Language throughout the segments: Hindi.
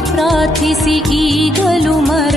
ಪ್ರಾರ್ಥಿಸಿ ಈಗಲೂ ಮರ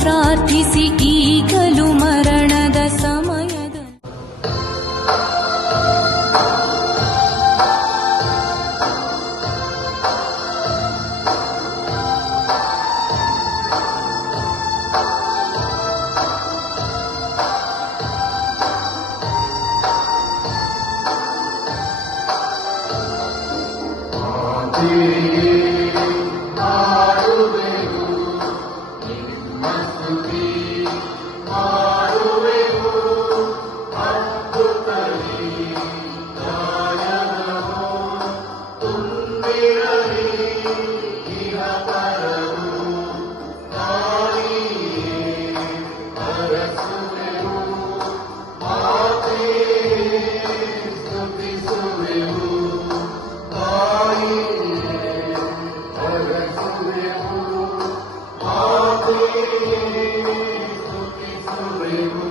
ಪ್ರಾರ್ಥಿಸಿ ಈಗಲೂ ಮರಣದ problema